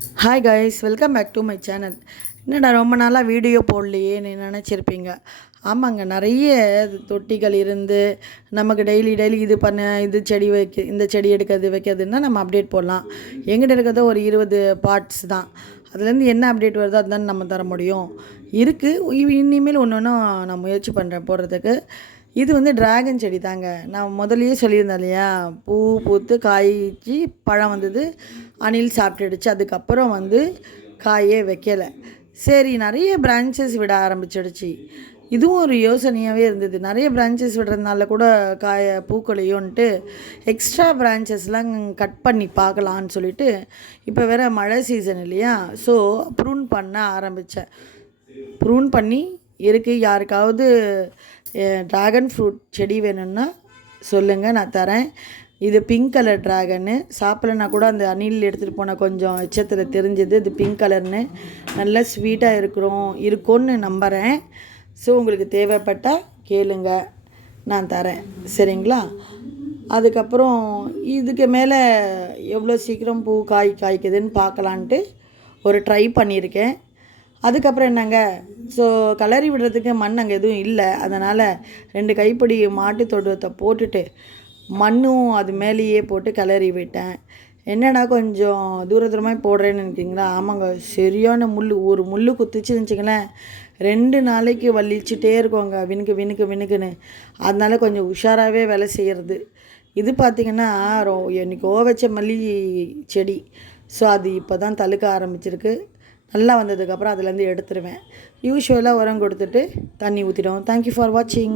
Hi guys, welcome back to my channel. என்னடா ரொம்ப நாளாக வீடியோ போடலையேன்னு நினச்சிருப்பீங்க. ஆமாங்க, நிறைய தொட்டிகள் இருந்து நமக்கு டெய்லி இது பண்ண, இது செடி வைக்க, இந்த செடி எடுக்கிறது வைக்கிறதுன்னா நம்ம அப்டேட் போடலாம். எங்கிட்ட இருக்கிறது ஒரு 20 பார்ட்ஸ் தான். அதுலேருந்து என்ன அப்டேட் வருதோ அதுதான் நம்ம தர முடியும். இருக்குது, இனிமேல் ஒன்று ஒன்றும் நான் முயற்சி பண்ணுறேன் போடுறதுக்கு. இது வந்து டிராகன் செடி தாங்க. நான் முதலையே சொல்லியிருந்தேன் இல்லையா, பூ பூத்து காய்ச்சி பழம் வந்தது, அணில் சாப்பிட்டுடுச்சு. அதுக்கப்புறம் வந்து காயே வைக்கலை. சரி, நிறைய பிரான்ச்சஸ் விட ஆரம்பிச்சிடுச்சு. இதுவும் ஒரு யோசனையாகவே இருந்தது. நிறைய பிரான்ச்சஸ் விடுறதுனால கூட பூக்களையோன்ட்டு எக்ஸ்ட்ரா பிரான்ச்சஸ்லாம் கட் பண்ணி பார்க்கலான்னு சொல்லிட்டு, இப்போ வேறு மழை சீசன் இல்லையா, ஸோ ப்ரூன் பண்ண ஆரம்பித்தேன். ப்ரூன் பண்ணி இருக்குது. யாருக்காவது ட்ராகன் ஃப்ரூட் செடி வேணும்னா சொல்லுங்கள், நான் தரேன். இது பிங்க் கலர் ட்ராகன்னு. சாப்பிட்லனா கூட அந்த அணில் எடுத்துகிட்டு போனால் கொஞ்சம் எச்சத்தில் தெரிஞ்சது இது பிங்க் கலர்னு. நல்லா ஸ்வீட்டாக இருக்கும்னு நம்புகிறேன். ஸோ உங்களுக்கு தேவைப்பட்டால் கேளுங்க, நான் தரேன். சரிங்களா? அதுக்கப்புறம் இதுக்கு மேலே எவ்வளோ சீக்கிரம் பூ காய்க்குதுன்னு பார்க்கலான்ட்டு ஒரு ட்ரை பண்ணியிருக்கேன். அதுக்கப்புறம் என்னங்க, ஸோ கலரி விடுறதுக்கு மண் அங்கே எதுவும் இல்லை. அதனால் 2 கைப்பிடி மாட்டு தொழுவத்தை போட்டுட்டு மண்ணும் அது மேலேயே போட்டு கிளறி விட்டேன். என்னடா கொஞ்சம் தூரமாக போடுறேன்னு நினைக்கிறீங்களா? ஆமாங்க, சரியான ஒரு முள் குத்துச்சுன்னு வச்சுங்களேன், 2 நாளைக்கு வலிச்சுட்டே இருக்கோங்க, வினுக்குன்னு. அதனால் கொஞ்சம் உஷாராகவே வேலை செய்கிறது. இது பார்த்திங்கன்னா என்றைக்கோ வச்ச மல்லி செடி. ஸோ அது இப்போ தான் தழுக்க ஆரம்பிச்சிருக்கு. நல்லா வந்ததுக்கப்புறம் அதுலேருந்து எடுத்துருவேன். யூஸ்வலாக உரம் கொடுத்துட்டு தண்ணி ஊற்றிடுவோம். தேங்க்யூ ஃபார் வாட்சிங்.